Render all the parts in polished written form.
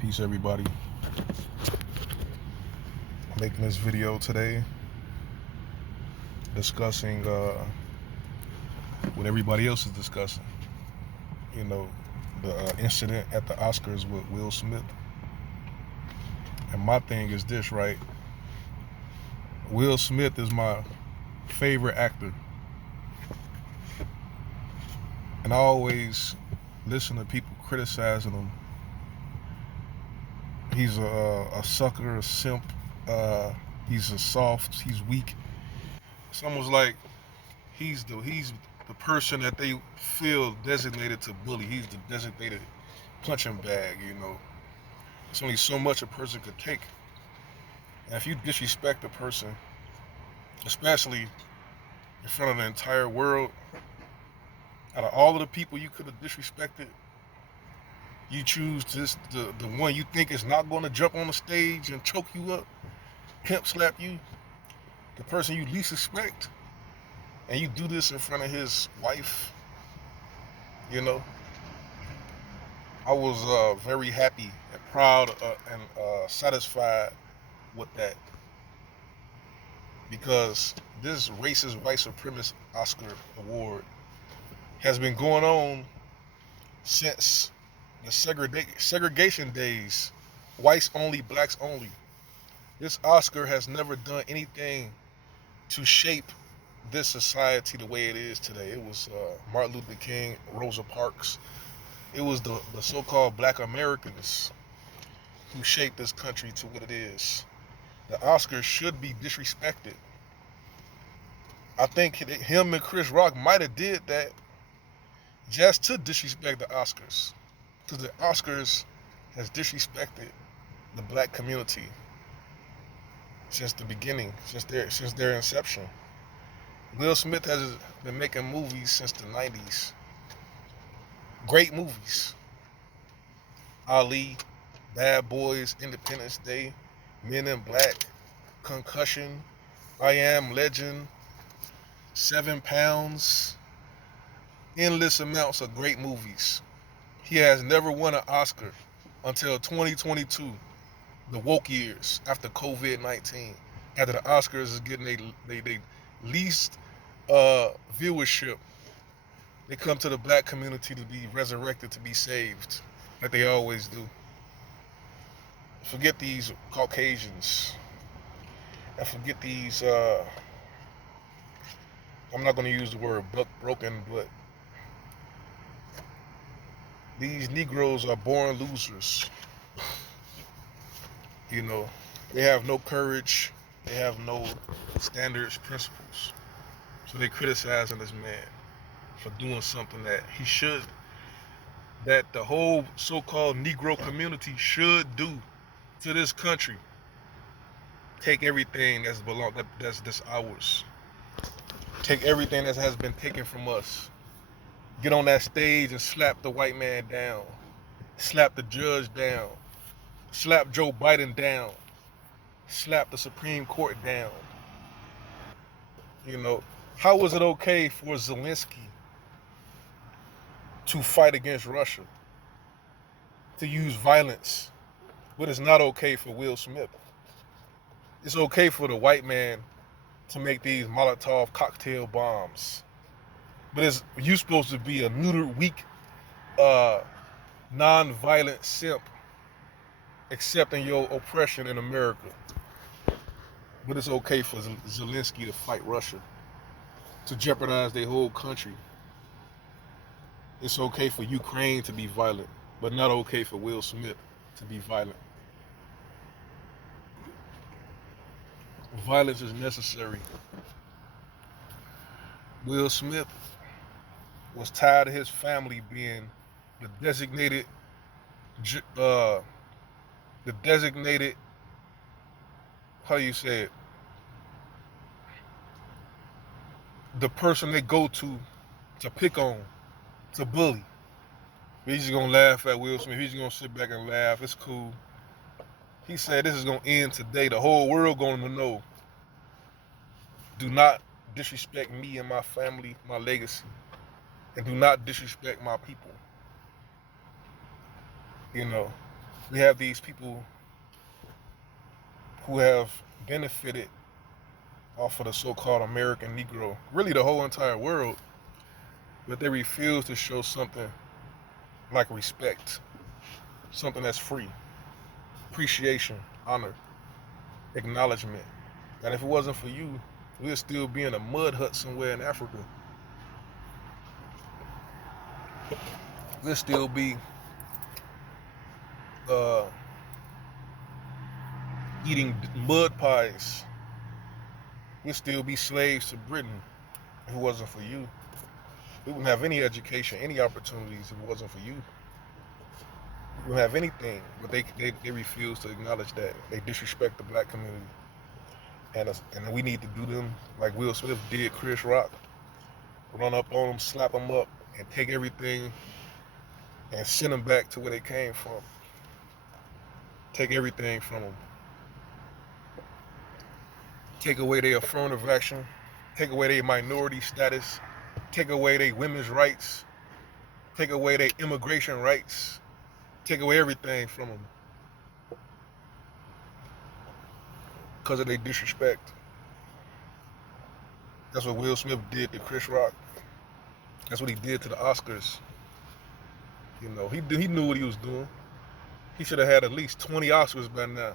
Peace, everybody. I'm making this video today discussing what everybody else is discussing. You know, the incident at the Oscars with Will Smith. And my thing is this, right? Will Smith is my favorite actor. And I always listen to people criticizing him. He's a sucker, a simp. He's a soft. He's weak. It's almost like he's the person that they feel designated to bully. He's the designated punching bag. There's only so much a person could take. And if you disrespect a person, especially in front of the entire world, out of all of the people you could have disrespected, you choose the one you think is not going to jump on the stage and choke you up, pimp slap you, the person you least expect, and you do this in front of his wife. I was very happy and proud and satisfied with that, because this racist white supremacist Oscar award has been going on since the segregation days, whites only, blacks only. This Oscar has never done anything to shape this society the way it is today. It was Martin Luther King, Rosa Parks. It was the so-called black Americans who shaped this country to what it is. The Oscars should be disrespected. I think him and Chris Rock might have did that just to disrespect the Oscars, because the Oscars has disrespected the black community since the beginning, since their inception. Will Smith has been making movies since the 90s. Great movies. Ali, Bad Boys, Independence Day, Men in Black, Concussion, I Am Legend, 7 Pounds, endless amounts of great movies. He has never won an Oscar until 2022, the woke years, after COVID-19, after the Oscars is getting they least viewership. They come to the black community to be resurrected, to be saved, like they always do. Forget these Caucasians, and forget these, I'm not going to use the word broken, but these Negroes are born losers. They have no courage, they have no standards, principles. So they criticizing this man for doing something that the whole so-called Negro community should do to this country. Take everything that's ours. Take everything that has been taken from us. Get on that stage and slap the white man down. Slap the judge down. Slap Joe Biden down. Slap the Supreme Court down. How was it okay for Zelensky to fight against Russia, to use violence, but it's not okay for Will Smith? It's okay for the white man to make these Molotov cocktail bombs, but you supposed to be a neutered, weak, non-violent simp, accepting your oppression in America. But it's okay for Zelensky to fight Russia, to jeopardize their whole country. It's okay for Ukraine to be violent, but not okay for Will Smith to be violent. Violence is necessary. Will Smith was tired of his family being the designated, how you say it, the person they go to pick on, to bully. He's just gonna laugh at Will Smith. He's just gonna sit back and laugh. It's cool. He said this is gonna end today. The whole world gonna know. Do not disrespect me and my family, my legacy, and do not disrespect my people. We have these people who have benefited off of the so-called American Negro, really the whole entire world, but they refuse to show something like respect, something that's free, appreciation, honor, acknowledgement. And if it wasn't for you, we'd still be in a mud hut somewhere in Africa. We'd still be eating mud pies. We'd still be slaves to Britain if it wasn't for you. We wouldn't have any education, any opportunities if it wasn't for you. We wouldn't have anything, but they refuse to acknowledge that. They disrespect the black community. And we need to do them like Will Smith did Chris Rock. Run up on them, slap them up, and take everything and send them back to where they came from. Take everything from them. Take away their affirmative action. Take away their minority status. Take away their women's rights. Take away their immigration rights. Take away everything from them. Because of their disrespect. That's what Will Smith did to Chris Rock. That's what he did to the Oscars. You know, he knew what he was doing. He should have had at least 20 Oscars by now.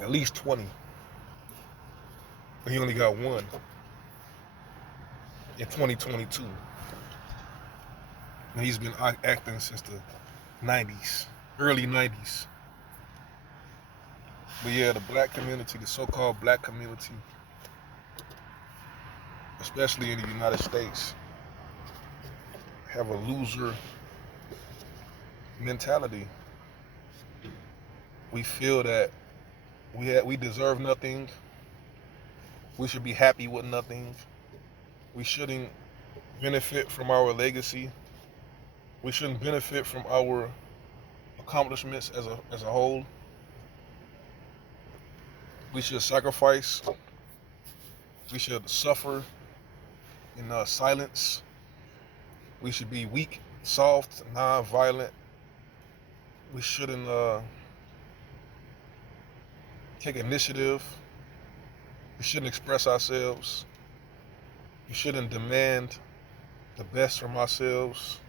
At least 20. But he only got one in 2022. And he's been acting since the 90s, early 90s. But yeah, the black community, the so-called black community, especially in the United States, have a loser mentality. We feel that we deserve nothing. We should be happy with nothing. We shouldn't benefit from our legacy. We shouldn't benefit from our accomplishments as a whole. We should sacrifice. We should suffer in silence. We should be weak, soft, non-violent. We shouldn't take initiative. We shouldn't express ourselves. We shouldn't demand the best from ourselves.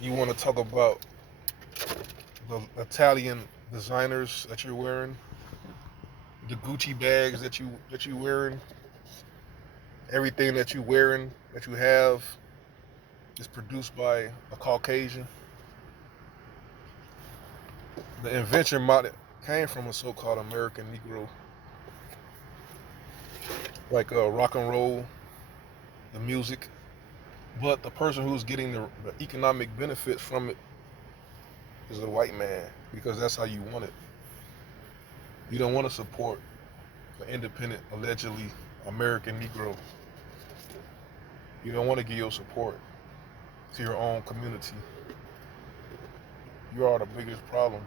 You want to talk about the Italian designers that you're wearing, the Gucci bags that you wearing, everything that you wearing, that you have, is produced by a Caucasian. The invention model came from a so-called American Negro, like rock and roll, the music. But the person who's getting the economic benefits from it is a white man, because that's how you want it. You don't want to support the independent, allegedly American Negro. You don't want to give your support to your own community. You are the biggest problem.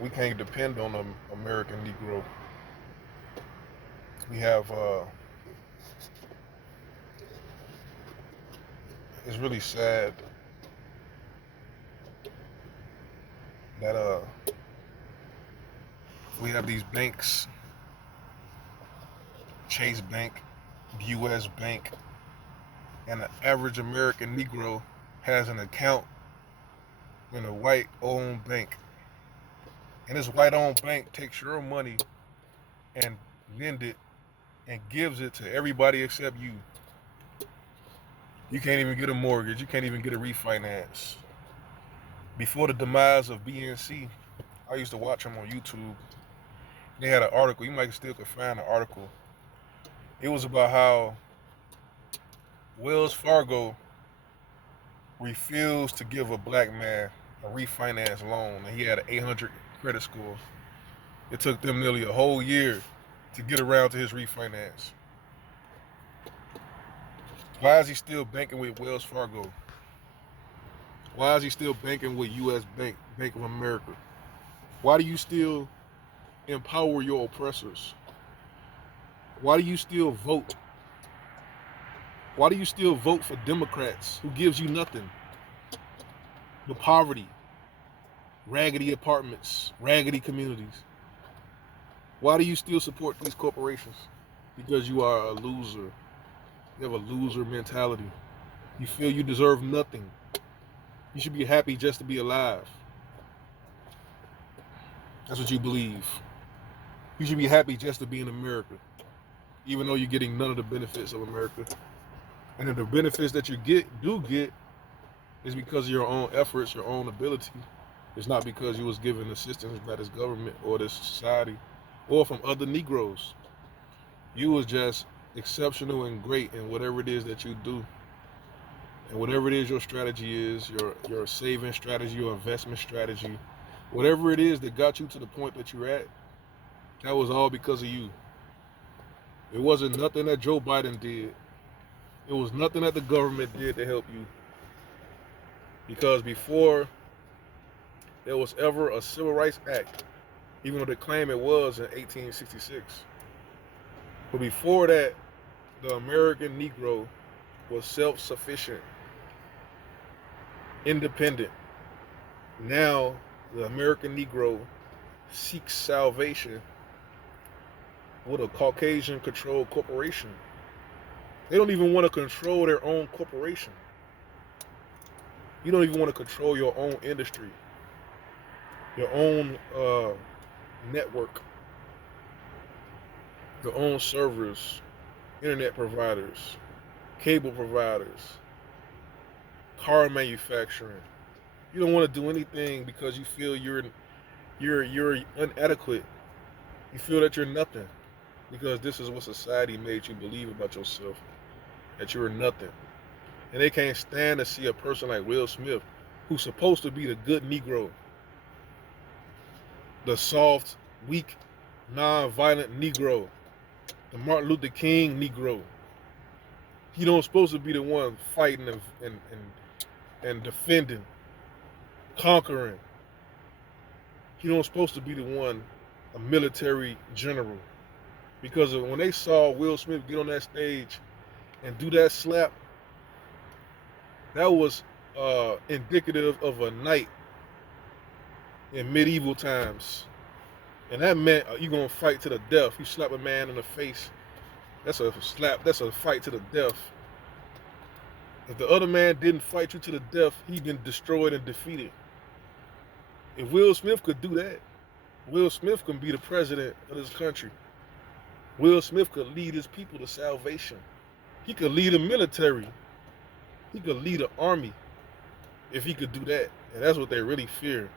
We can't depend on the American Negro. We have, it's really sad that we have these banks, Chase Bank, US Bank, and the average American Negro has an account in a white-owned bank. And this white-owned bank takes your money and lend it and gives it to everybody except you. You can't even get a mortgage. You can't even get a refinance. Before the demise of BNC, I used to watch them on YouTube. They had an article. You might still could find an article. It was about how Wells Fargo refused to give a black man a refinance loan, and he had an 800 credit score. It took them nearly a whole year to get around to his refinance. Why is he still banking with Wells Fargo? Why is he still banking with US Bank, Bank of America? Why do you still empower your oppressors? Why do you still vote Why do you still vote for Democrats who gives you nothing but poverty, raggedy apartments, raggedy communities? Why do you still support these corporations? Because you are a loser. You have a loser mentality. You feel you deserve nothing. You should be happy just to be alive. That's what you believe. You should be happy just to be in America, even though you're getting none of the benefits of America. And if the benefits that you do get is because of your own efforts, your own ability. It's not because you was given assistance by this government or this society or from other Negroes. You was just exceptional and great in whatever it is that you do. And whatever it is your strategy is, your saving strategy, your investment strategy, whatever it is that got you to the point that you're at, that was all because of you. It wasn't nothing that Joe Biden did. It was nothing that the government did to help you. Because before there was ever a Civil Rights Act, even though they claim it was in 1866, but before that, the American Negro was self-sufficient, independent. Now, the American Negro seeks salvation with a Caucasian-controlled corporation. They don't even want to control their own corporation. You don't even want to control your own industry, your own network, your own servers, internet providers, cable providers, car manufacturing. You don't want to do anything because you feel you're inadequate. You feel that you're nothing because this is what society made you believe about yourself, that you're nothing. And they can't stand to see a person like Will Smith, who's supposed to be the good Negro, the soft, weak, non-violent Negro, the Martin Luther King Negro. He don't supposed to be the one fighting and defending, conquering. He don't supposed to be the one, a military general. Because when they saw Will Smith get on that stage and do that slap, that was indicative of a knight in medieval times. And that meant you're going to fight to the death. You slap a man in the face, that's a slap, that's a fight to the death. If the other man didn't fight you to the death, he'd been destroyed and defeated. If Will Smith could do that, Will Smith can be the president of this country. Will Smith could lead his people to salvation. He could lead a military. He could lead an army if he could do that. And that's what they really fear.